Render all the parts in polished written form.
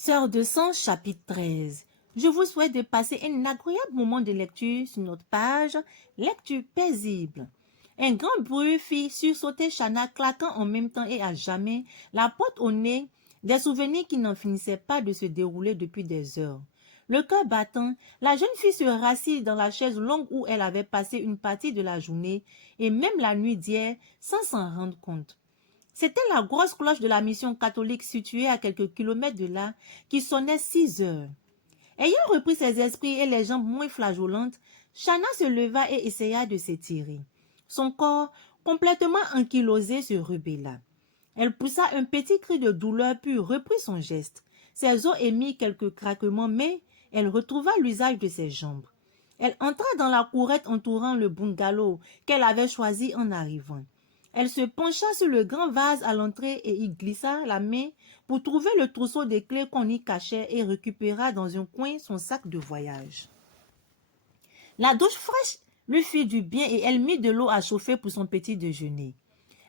Sœurs de sang, chapitre 13. Je vous souhaite de passer un agréable moment de lecture sur notre page Lecture paisible. Un grand bruit fit sursauter Chana, claquant en même temps et à jamais la porte au nez, des souvenirs qui n'en finissaient pas de se dérouler depuis des heures. Le cœur battant, la jeune fille se rassit dans la chaise longue où elle avait passé une partie de la journée et même la nuit d'hier sans s'en rendre compte. C'était la grosse cloche de la mission catholique située à quelques kilomètres de là qui sonnait 6 heures. Ayant repris ses esprits et les jambes moins flageolantes, Chana se leva et essaya de s'étirer. Son corps, complètement ankylosé, se rebella. Elle poussa un petit cri de douleur puis reprit son geste. Ses os émirent quelques craquements, mais elle retrouva l'usage de ses jambes. Elle entra dans la courette entourant le bungalow qu'elle avait choisi en arrivant. Elle se pencha sur le grand vase à l'entrée et y glissa la main pour trouver le trousseau de clés qu'on y cachait et récupéra dans un coin son sac de voyage. La douche fraîche lui fit du bien et elle mit de l'eau à chauffer pour son petit déjeuner.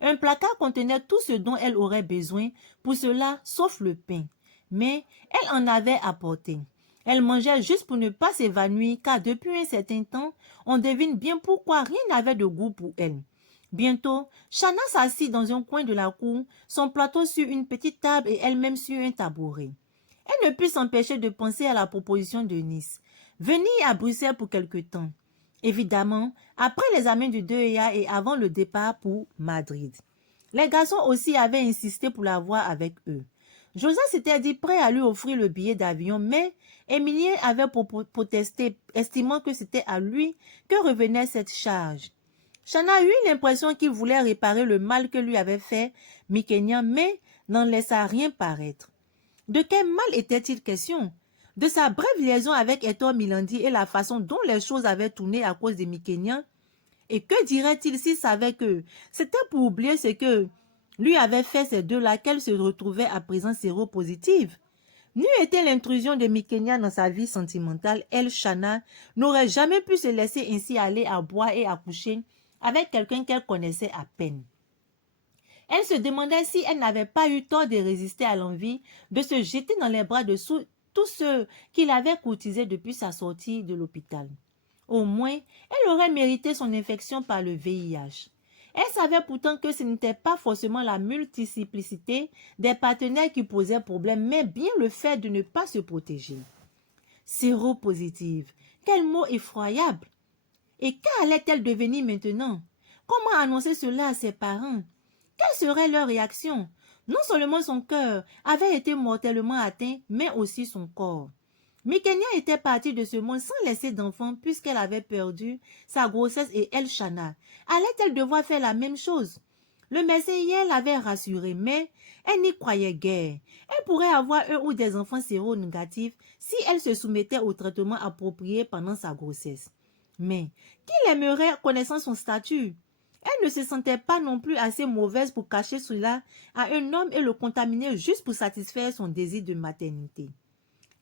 Un placard contenait tout ce dont elle aurait besoin pour cela, sauf le pain. Mais elle en avait apporté. Elle mangeait juste pour ne pas s'évanouir, car depuis un certain temps, on devine bien pourquoi rien n'avait de goût pour elle. Bientôt, Chana s'assit dans un coin de la cour, son plateau sur une petite table et elle-même sur un tabouret. Elle ne put s'empêcher de penser à la proposition de Nice. Venir à Bruxelles pour quelque temps. Évidemment, après l'examen du DEA et avant le départ pour Madrid. Les garçons aussi avaient insisté pour la voir avec eux. José s'était dit prêt à lui offrir le billet d'avion, mais Émilien avait protesté, estimant que c'était à lui que revenait cette charge. Chana eut l'impression qu'il voulait réparer le mal que lui avait fait Mikenya, mais n'en laissa rien paraître. De quel mal était-il question? De sa brève liaison avec Hector Milandi et la façon dont les choses avaient tourné à cause des Mikenya? Et que dirait-il s'il savait que c'était pour oublier ce que lui avaient fait ces deux-là qu'elle se retrouvait à présent séropositive? N'eût été l'intrusion de Mikenya dans sa vie sentimentale, elle, Chana, n'aurait jamais pu se laisser ainsi aller à boire et à coucher avec quelqu'un qu'elle connaissait à peine. Elle se demandait si elle n'avait pas eu tort de résister à l'envie de se jeter dans les bras de tous ceux qui l'avaient courtisée depuis sa sortie de l'hôpital. Au moins, elle aurait mérité son infection par le VIH. Elle savait pourtant que ce n'était pas forcément la multiplicité des partenaires qui posait problème, mais bien le fait de ne pas se protéger. Séropositive, quel mot effroyable! Et qu'allait-elle devenir maintenant? Comment annoncer cela à ses parents? Quelle serait leur réaction? Non seulement son cœur avait été mortellement atteint, mais aussi son corps. Mikenya était partie de ce monde sans laisser d'enfant puisqu'elle avait perdu sa grossesse et elle, Chana. Allait-elle devoir faire la même chose? Le médecin hier l'avait rassurée, mais elle n'y croyait guère. Elle pourrait avoir un ou des enfants séronégatifs si elle se soumettait au traitement approprié pendant sa grossesse. Mais qui l'aimerait connaissant son statut? Elle ne se sentait pas non plus assez mauvaise pour cacher cela à un homme et le contaminer juste pour satisfaire son désir de maternité.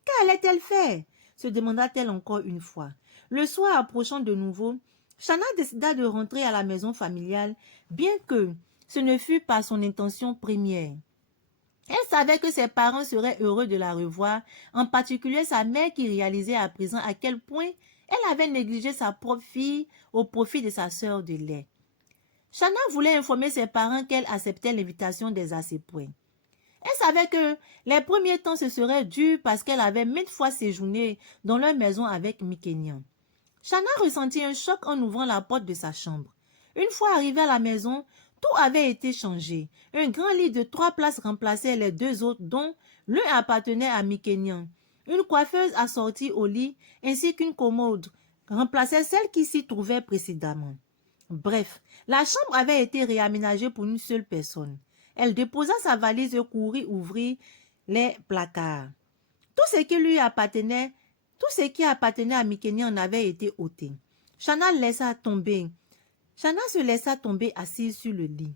Qu'allait-elle faire? Se demanda-t-elle encore une fois. Le soir approchant de nouveau, Chana décida de rentrer à la maison familiale, bien que ce ne fût pas son intention première. Elle savait que ses parents seraient heureux de la revoir, en particulier sa mère qui réalisait à présent à quel point elle avait négligé sa propre fille au profit de sa sœur de lait. Chana voulait informer ses parents qu'elle acceptait l'invitation des Assepoins. Elle savait que les premiers temps ce serait dur parce qu'elle avait maintes fois séjourné dans leur maison avec Mikenya. Chana ressentit un choc en ouvrant la porte de sa chambre. Une fois arrivée à la maison, tout avait été changé. Un grand lit de 3 places remplaçait les 2 autres dont l'un appartenait à Mikenya. Une coiffeuse assortie au lit ainsi qu'une commode remplaçait celle qui s'y trouvait précédemment. Bref, la chambre avait été réaménagée pour une seule personne. Elle déposa sa valise et courut ouvrir les placards. Tout ce qui appartenait à Mikenya en avait été ôté. Chana se laissa tomber assise sur le lit.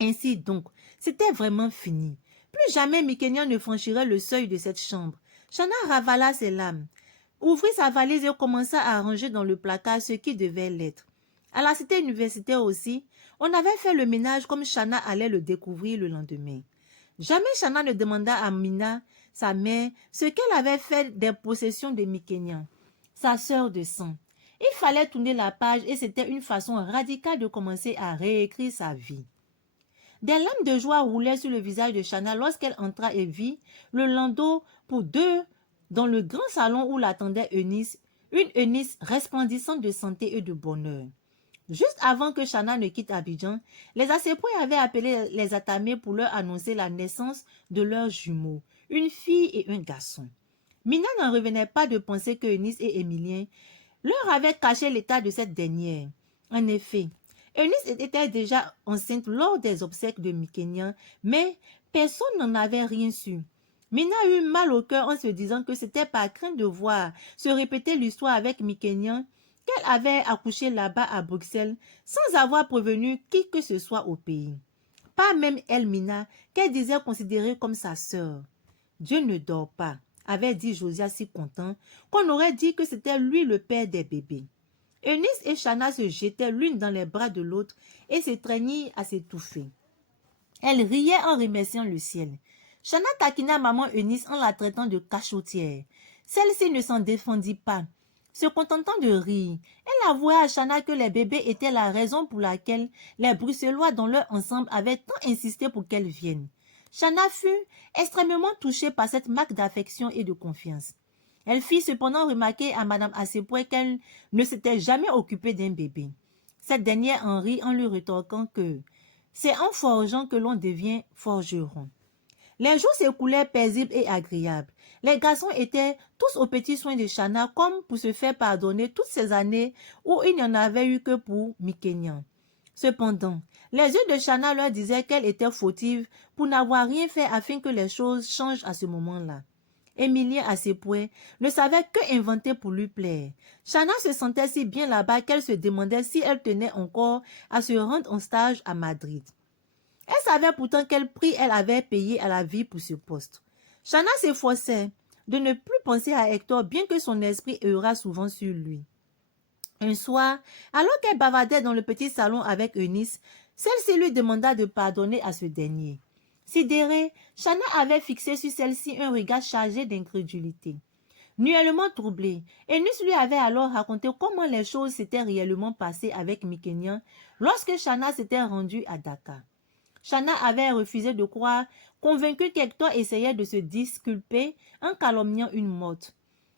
Ainsi donc, c'était vraiment fini. Plus jamais Mikenya ne franchirait le seuil de cette chambre. Chana ravala ses larmes, ouvrit sa valise et commença à ranger dans le placard ce qui devait l'être. À la cité universitaire aussi, on avait fait le ménage comme Chana allait le découvrir le lendemain. Jamais Chana ne demanda à Mina sa mère, ce qu'elle avait fait des possessions de Mikenya, sa sœur de sang. Il fallait tourner la page et c'était une façon radicale de commencer à réécrire sa vie. Des larmes de joie roulaient sur le visage de Shana lorsqu'elle entra et vit le landau pour deux dans le grand salon où l'attendait Eunice, une Eunice resplendissante de santé et de bonheur. Juste avant que Shana ne quitte Abidjan, les Assepois avaient appelé les Atamés pour leur annoncer la naissance de leurs jumeaux, une fille et un garçon. Mina n'en revenait pas de penser que Eunice et Émilien leur avaient caché l'état de cette dernière. En effet, Eunice était déjà enceinte lors des obsèques de Mikenya, mais personne n'en avait rien su. Mina eut mal au cœur en se disant que c'était par crainte de voir se répéter l'histoire avec Mikenya qu'elle avait accouché là-bas à Bruxelles sans avoir prévenu qui que ce soit au pays. Pas même elle, Mina, qu'elle disait considérer comme sa sœur. Dieu ne dort pas, avait dit Josiah si content qu'on aurait dit que c'était lui le père des bébés. Eunice et Shana se jetaient l'une dans les bras de l'autre et s'étreignirent à s'étouffer. Elles riaient en remerciant le ciel. Shana taquina maman Eunice en la traitant de cachotière. Celle-ci ne s'en défendit pas. Se contentant de rire, elle avouait à Shana que les bébés étaient la raison pour laquelle les Bruxellois dans leur ensemble avaient tant insisté pour qu'elle vienne. Shana fut extrêmement touchée par cette marque d'affection et de confiance. Elle fit cependant remarquer à Madame Assepois qu'elle ne s'était jamais occupée d'un bébé. Cette dernière en rit en lui rétorquant que c'est en forgeant que l'on devient forgeron. Les jours s'écoulaient paisibles et agréables. Les garçons étaient tous aux petits soins de Shana comme pour se faire pardonner toutes ces années où il n'y en avait eu que pour Mikenya. Cependant, les yeux de Shana leur disaient qu'elle était fautive pour n'avoir rien fait afin que les choses changent à ce moment-là. Émilien Assepois ne savait que inventer pour lui plaire. Shana se sentait si bien là-bas qu'elle se demandait si elle tenait encore à se rendre en stage à Madrid. Elle savait pourtant quel prix elle avait payé à la vie pour ce poste. Shana s'efforçait de ne plus penser à Hector bien que son esprit errât souvent sur lui. Un soir, alors qu'elle bavardait dans le petit salon avec Eunice, celle-ci lui demanda de pardonner à ce dernier. Sidérée, Shana avait fixé sur celle-ci un regard chargé d'incrédulité. Nuellement troublée, Eunice lui avait alors raconté comment les choses s'étaient réellement passées avec Mikenya lorsque Shana s'était rendue à Dakar. Shana avait refusé de croire, convaincue qu'Hector essayait de se disculper en calomniant une morte.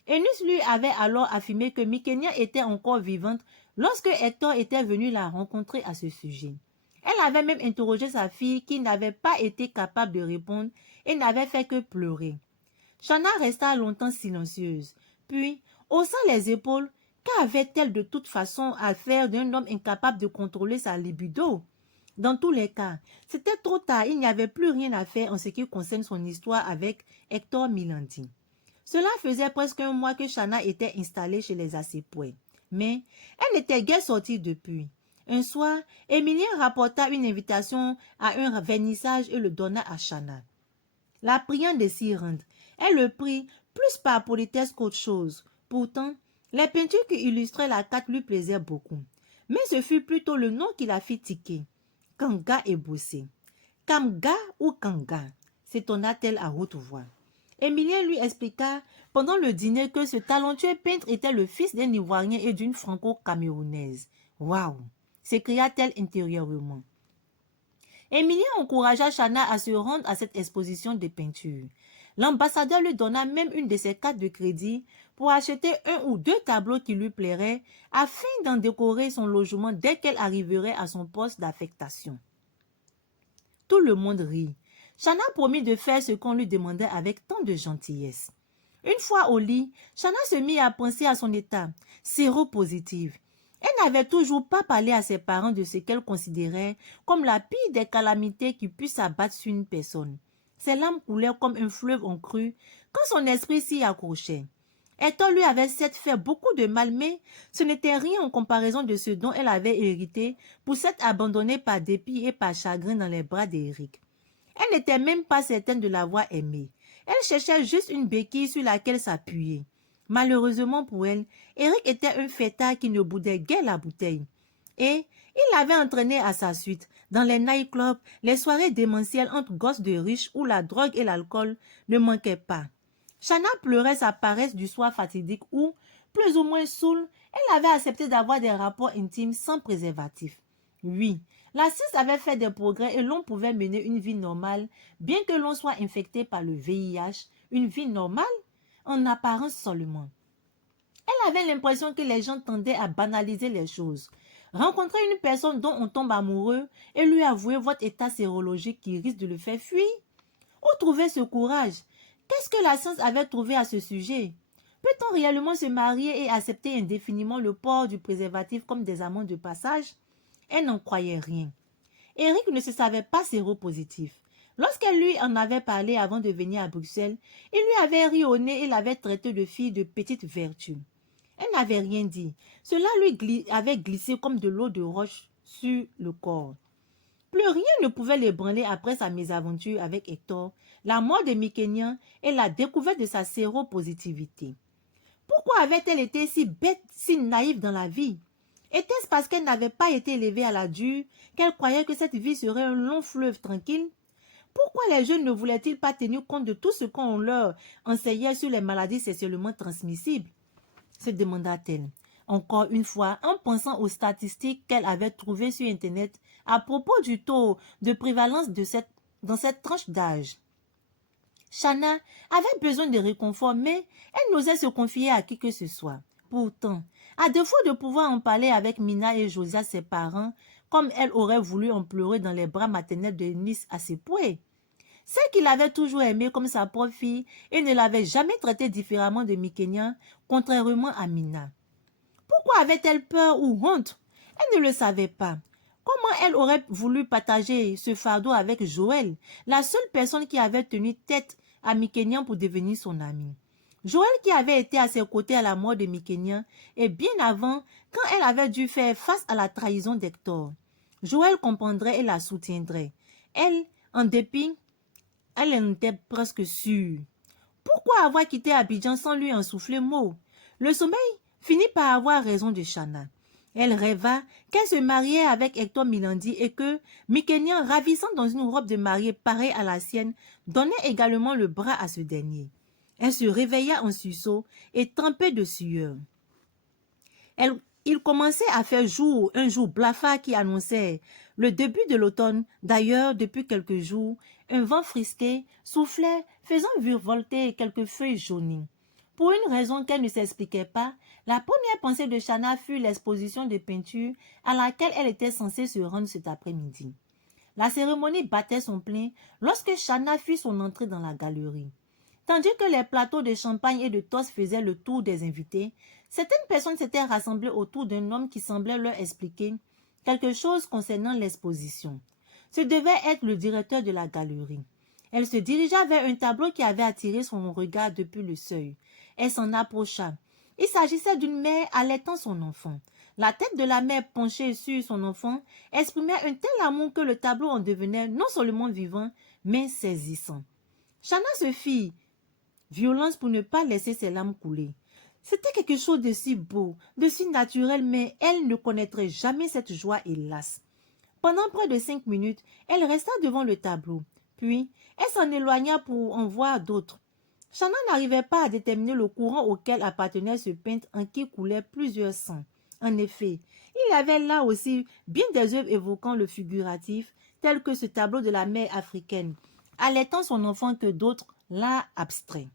Eunice lui avait alors affirmé que Mikenya était encore vivante lorsque Hector était venu la rencontrer à ce sujet. Elle avait même interrogé sa fille qui n'avait pas été capable de répondre et n'avait fait que pleurer. Shana resta longtemps silencieuse, puis, haussant les épaules, qu'avait-elle de toute façon à faire d'un homme incapable de contrôler sa libido? Dans tous les cas, c'était trop tard, il n'y avait plus rien à faire en ce qui concerne son histoire avec Hector Milandi. Cela faisait presque un mois que Shana était installée chez les Assepois, mais elle n'était guère sortie depuis. Un soir, Émilien rapporta une invitation à un vernissage et le donna à Shana. La priant de s'y rendre, elle le prit plus par politesse qu'autre chose. Pourtant, les peintures qui illustraient la carte lui plaisaient beaucoup. Mais ce fut plutôt le nom qui la fit tiquer. Kanga et Bossé. Kamga ou Kanga, s'étonna-t-elle à haute voix. Émilien lui expliqua pendant le dîner que ce talentueux peintre était le fils d'un Ivoirien et d'une Franco-Camerounaise. Waouh! S'écria-t-elle intérieurement. Émilien encouragea Shana à se rendre à cette exposition de peintures. L'ambassadeur lui donna même une de ses cartes de crédit pour acheter un ou deux tableaux qui lui plairaient afin d'en décorer son logement dès qu'elle arriverait à son poste d'affectation. Tout le monde rit. Shana promit de faire ce qu'on lui demandait avec tant de gentillesse. Une fois au lit, Shana se mit à penser à son état, séropositive. Elle n'avait toujours pas parlé à ses parents de ce qu'elle considérait comme la pire des calamités qui puissent s'abattre sur une personne. Ses larmes coulèrent comme un fleuve en crue quand son esprit s'y accrochait. Hector lui avait certes fait beaucoup de mal, mais ce n'était rien en comparaison de ce dont elle avait hérité pour s'être abandonnée par dépit et par chagrin dans les bras d'Éric. Elle n'était même pas certaine de l'avoir aimé. Elle cherchait juste une béquille sur laquelle s'appuyer. Malheureusement pour elle, Éric était un fêtard qui ne boudait guère la bouteille. Et il l'avait entraîné à sa suite dans les nightclubs, les soirées démentielles entre gosses de riches où la drogue et l'alcool ne manquaient pas. Shanna pleurait sa paresse du soir fatidique où, plus ou moins saoule, elle avait accepté d'avoir des rapports intimes sans préservatif. Oui, la science avait fait des progrès et l'on pouvait mener une vie normale, bien que l'on soit infecté par le VIH, une vie normale, en apparence seulement. Elle avait l'impression que les gens tendaient à banaliser les choses. Rencontrer une personne dont on tombe amoureux et lui avouer votre état sérologique qui risque de le faire fuir. Où trouver ce courage? Qu'est-ce que la science avait trouvé à ce sujet? Peut-on réellement se marier et accepter indéfiniment le port du préservatif comme des amants de passage? Elle n'en croyait rien. Eric ne se savait pas séropositif. Lorsqu'elle lui en avait parlé avant de venir à Bruxelles, il lui avait ri au nez et l'avait traité de fille de petite vertu. Elle n'avait rien dit. Cela lui avait glissé comme de l'eau de roche sur le corps. Plus rien ne pouvait l'ébranler après sa mésaventure avec Hector, la mort de Mikenian et la découverte de sa séropositivité. Pourquoi avait-elle été si bête, si naïve dans la vie? Était-ce parce qu'elle n'avait pas été élevée à la dure, qu'elle croyait que cette vie serait un long fleuve tranquille? Pourquoi les jeunes ne voulaient-ils pas tenir compte de tout ce qu'on leur enseignait sur les maladies sexuellement transmissibles? Se demanda-t-elle, encore une fois, en pensant aux statistiques qu'elle avait trouvées sur Internet à propos du taux de prévalence dans cette tranche d'âge. Shanna avait besoin de réconfort, mais elle n'osait se confier à qui que ce soit. Pourtant, à défaut de pouvoir en parler avec Mina et Josia, ses parents, comme elle aurait voulu en pleurer dans les bras maternels de Nice à ses poings, celle qui l'avait toujours aimée comme sa propre fille et ne l'avait jamais traitée différemment de Mikenian, contrairement à Mina. Pourquoi avait-elle peur ou honte? Elle ne le savait pas. Comment elle aurait voulu partager ce fardeau avec Joël, la seule personne qui avait tenu tête à Mikenian pour devenir son amie? Joël qui avait été à ses côtés à la mort de Mikenian et bien avant, quand elle avait dû faire face à la trahison d'Hector. Joël comprendrait et la soutiendrait. Elle, en dépit, elle en était presque sûre. Pourquoi avoir quitté Abidjan sans lui en souffler mot? Le sommeil finit par avoir raison de Shanna. Elle rêva qu'elle se mariait avec Hector Milandi et que Mikenian, ravissant dans une robe de mariée pareille à la sienne, donnait également le bras à ce dernier. Elle se réveilla en sursaut et trempée de sueur. Il commençait à faire jour, un jour blafard qui annonçait le début de l'automne. D'ailleurs, depuis quelques jours, un vent frisqué soufflait, faisant virevolter quelques feuilles jaunies. Pour une raison qu'elle ne s'expliquait pas, la première pensée de Shanna fut l'exposition de peinture à laquelle elle était censée se rendre cet après-midi. La cérémonie battait son plein lorsque Shanna fit son entrée dans la galerie. Tandis que les plateaux de champagne et de toast faisaient le tour des invités, certaines personnes s'étaient rassemblées autour d'un homme qui semblait leur expliquer quelque chose concernant l'exposition. Ce devait être le directeur de la galerie. Elle se dirigea vers un tableau qui avait attiré son regard depuis le seuil. Elle s'en approcha. Il s'agissait d'une mère allaitant son enfant. La tête de la mère penchée sur son enfant exprimait un tel amour que le tableau en devenait non seulement vivant, mais saisissant. Shanna se fit violence pour ne pas laisser ses larmes couler. C'était quelque chose de si beau, de si naturel, mais elle ne connaîtrait jamais cette joie, hélas. Pendant près de 5 minutes, elle resta devant le tableau. Puis, elle s'en éloigna pour en voir d'autres. Shanna n'arrivait pas à déterminer le courant auquel appartenait ce peintre en qui coulaient plusieurs sangs. En effet, il y avait là aussi bien des œuvres évoquant le figuratif, telles que ce tableau de la mère africaine, allaitant son enfant, que d'autres l'art abstrait.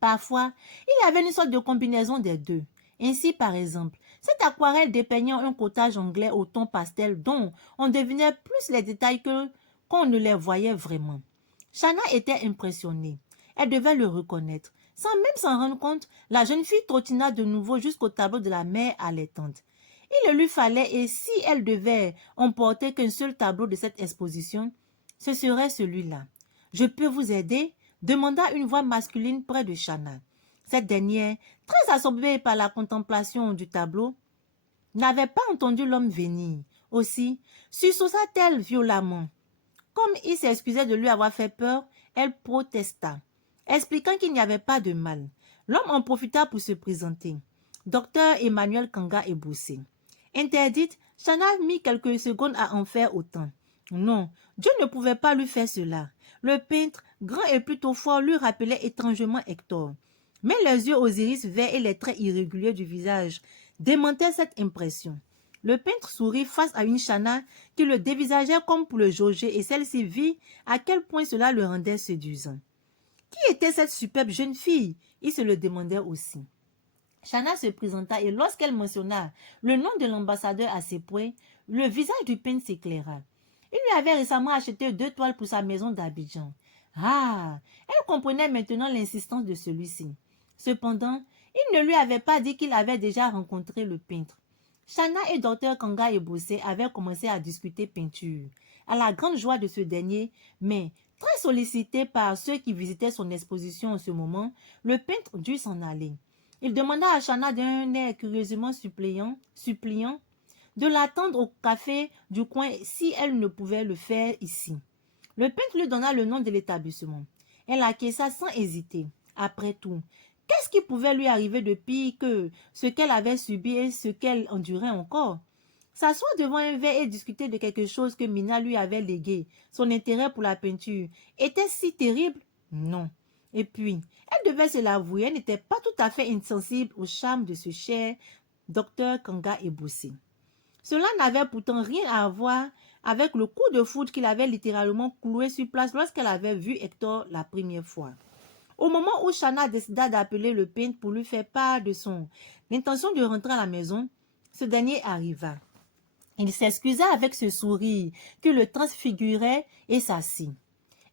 Parfois, il y avait une sorte de combinaison des deux. Ainsi, par exemple, cette aquarelle dépeignant un cottage anglais au ton pastel dont on devinait plus les détails qu'on ne les voyait vraiment. Shanna était impressionnée. Elle devait le reconnaître. Sans même s'en rendre compte, la jeune fille trottina de nouveau jusqu'au tableau de la mère allaitante. Il le lui fallait, et si elle devait emporter qu'un seul tableau de cette exposition, ce serait celui-là. « Je peux vous aider ?» demanda une voix masculine près de Shanna. Cette dernière, très assombrie par la contemplation du tableau, n'avait pas entendu l'homme venir. Aussi, sursauta-t-elle violemment. Comme il s'excusait de lui avoir fait peur, elle protesta, expliquant qu'il n'y avait pas de mal. L'homme en profita pour se présenter. Docteur Emmanuel Kanga Eboussé. Interdite, Chana mit quelques secondes à en faire autant. Non, Dieu ne pouvait pas lui faire cela. Le peintre, grand et plutôt fort, lui rappelait étrangement Hector. Mais les yeux aux iris verts et les traits irréguliers du visage démentaient cette impression. Le peintre sourit face à une Chana qui le dévisageait comme pour le jauger et celle-ci vit à quel point cela le rendait séduisant. Qui était cette superbe jeune fille? Il se le demandait aussi. Chana se présenta et lorsqu'elle mentionna le nom de l'ambassadeur à ses poings, le visage du peintre s'éclaira. Il lui avait récemment acheté 2 toiles pour sa maison d'Abidjan. Ah, elle comprenait maintenant l'insistance de celui-ci. Cependant, il ne lui avait pas dit qu'il avait déjà rencontré le peintre. Chana et Dr Kanga Ebose avaient commencé à discuter peinture, à la grande joie de ce dernier, mais très sollicité par ceux qui visitaient son exposition en ce moment, le peintre dut s'en aller. Il demanda à Chana d'un air curieusement suppliant de l'attendre au café du coin si elle ne pouvait le faire ici. Le peintre lui donna le nom de l'établissement. Elle acquiesça sans hésiter. Après tout, qu'est-ce qui pouvait lui arriver de pire que ce qu'elle avait subi et ce qu'elle endurait encore? S'asseoir devant un verre et discuter de quelque chose que Mina lui avait légué, son intérêt pour la peinture, était si terrible? Non. Et puis, elle devait se l'avouer, elle n'était pas tout à fait insensible au charme de ce cher docteur Kanga Ebose. Cela n'avait pourtant rien à voir avec le coup de foudre qu'il avait littéralement cloué sur place lorsqu'elle avait vu Hector la première fois. Au moment où Chana décida d'appeler le peintre pour lui faire part de son intention de rentrer à la maison, ce dernier arriva. Il s'excusa avec ce sourire qui le transfigurait et s'assit.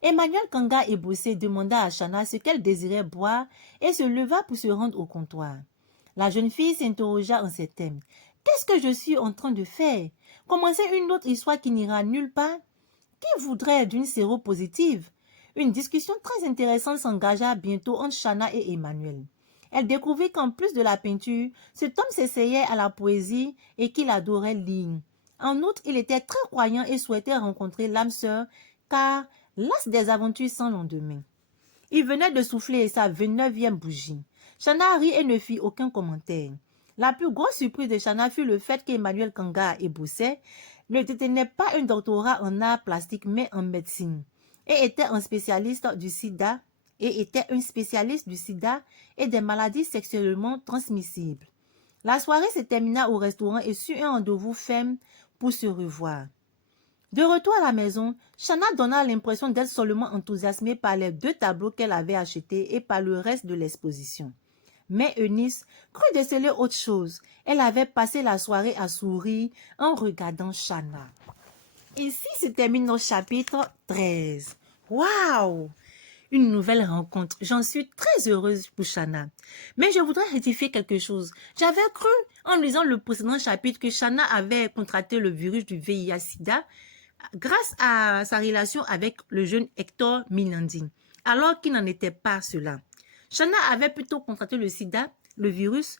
Emmanuel Kanga Ebose demanda à Chana ce qu'elle désirait boire et se leva pour se rendre au comptoir. La jeune fille s'interrogea en ces termes. Qu'est-ce que je suis en train de faire? Commencer une autre histoire qui n'ira nulle part? Qui voudrait d'une séropositive? Une discussion très intéressante s'engagea bientôt entre Chana et Emmanuel. Elle découvrit qu'en plus de la peinture, cet homme s'essayait à la poésie et qu'il adorait lire. En outre, il était très croyant et souhaitait rencontrer l'âme sœur car las des aventures sans lendemain. Il venait de souffler sa 29e bougie. Chana rit et ne fit aucun commentaire. La plus grosse surprise de Chana fut le fait qu'Emmanuel Kanga Ebose ne détenait pas un doctorat en arts plastiques mais en médecine et était un spécialiste du sida et des maladies sexuellement transmissibles. La soirée se termina au restaurant et sur un rendez-vous ferme pour se revoir. De retour à la maison, Chana donna l'impression d'être seulement enthousiasmée par les 2 tableaux qu'elle avait achetés et par le reste de l'exposition. Mais Eunice crut déceler autre chose. Elle avait passé la soirée à sourire en regardant Chana. Ici se termine notre chapitre 13. Waouh! Une nouvelle rencontre. J'en suis très heureuse pour Chana. Mais je voudrais rectifier quelque chose. J'avais cru, en lisant le précédent chapitre, que Chana avait contracté le virus du VIH-Sida grâce à sa relation avec le jeune Hector Minandi, alors qu'il n'en était pas cela. Chana avait plutôt contracté le sida, le virus,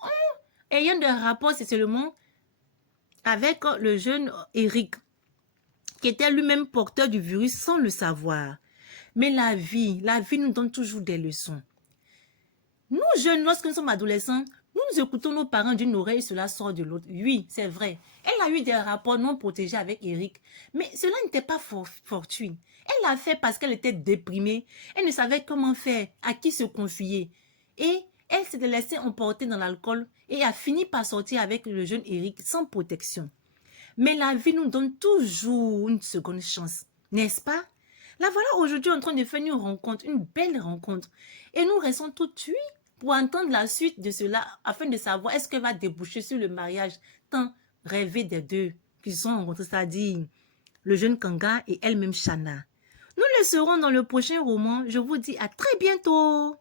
en ayant des rapports sexuellement avec le jeune Eric, qui était lui-même porteur du virus sans le savoir. Mais la vie nous donne toujours des leçons. Nous, jeunes, lorsque nous sommes adolescents, nous écoutons nos parents d'une oreille et cela sort de l'autre. Oui, c'est vrai. Elle a eu des rapports non protégés avec Eric, mais cela n'était pas fortuit. Elle l'a fait parce qu'elle était déprimée. Elle ne savait comment faire, à qui se confier. Et elle s'est laissée emporter dans l'alcool et a fini par sortir avec le jeune Eric sans protection. Mais la vie nous donne toujours une seconde chance, n'est-ce pas? La voilà aujourd'hui en train de faire une rencontre, une belle rencontre. Et nous restons tout de suite pour entendre la suite de cela, afin de savoir est-ce qu'elle va déboucher sur le mariage tant rêvé des deux qui sont rencontrés, c'est-à-dire le jeune Kanga et elle-même Chana. Nous le saurons dans le prochain roman. Je vous dis à très bientôt.